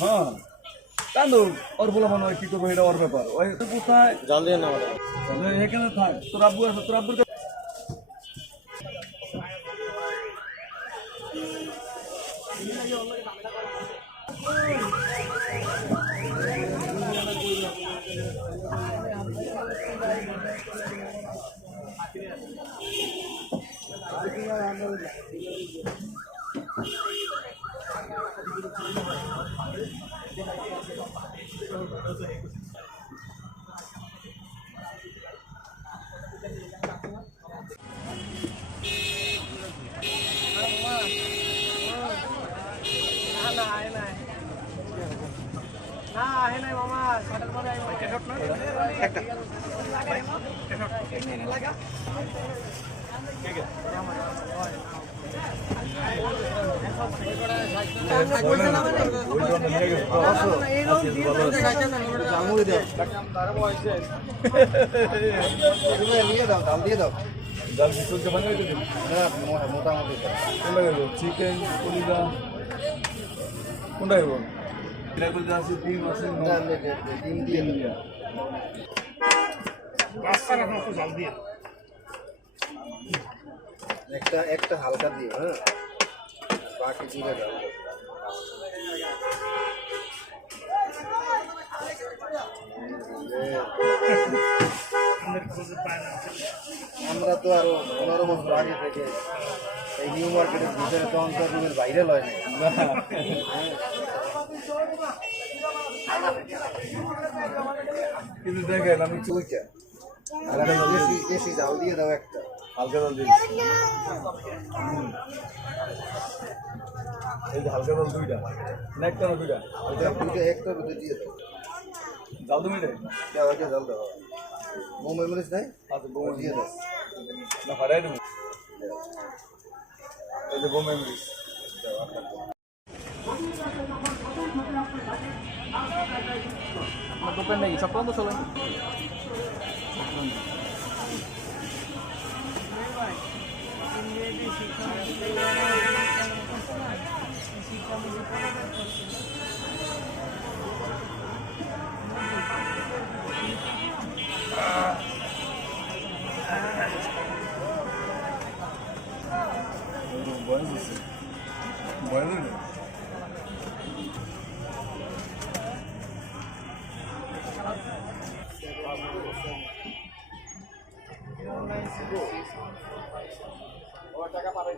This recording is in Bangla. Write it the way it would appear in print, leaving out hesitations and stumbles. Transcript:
হ্যাঁ কান্দো ওর বলে মনে হয় কি করবো এটা ওর ব্যাপার ওই কোথায় জাল দিয়ে না এখানে থাক তোর আব্বু আছে তোর আব্বুর জাল চলছে বানাই দিবি মোটামুটি কোনটা গেল চিকেন কলিজা কোনটা গেল এটা করতে আছে ডিম আছে ডিম দিয়ে দেবো একটা হালকা দিয়ে হ্যাঁ বাকি দিয়ে দাও আমরা তো আরো 15 বছর আগে থেকে এই নিউ মার্কেটের ভিতরে তো অন্তর্রুমের বাইরে লয় না কিন্তু দেখেন আমি চুইটা আর দেশি জাল দিয়ে দাও একটা হালকা জল দিই এই যে হালকা জল দুইটা না একটা না দুইটা দুইটা একটা দুটো দিয়ে দাও জাল তুমি রে দাও একটা জাল দাও মোমো মরিচ নাই আচ্ছা বোমা দিয়ে দাও না ফাটাই দেবো এই যে বোমা মরিচ দোকান নেই সব বন্ধ চলেন বয়স আছে বয়স নেই টাকা পাঠাই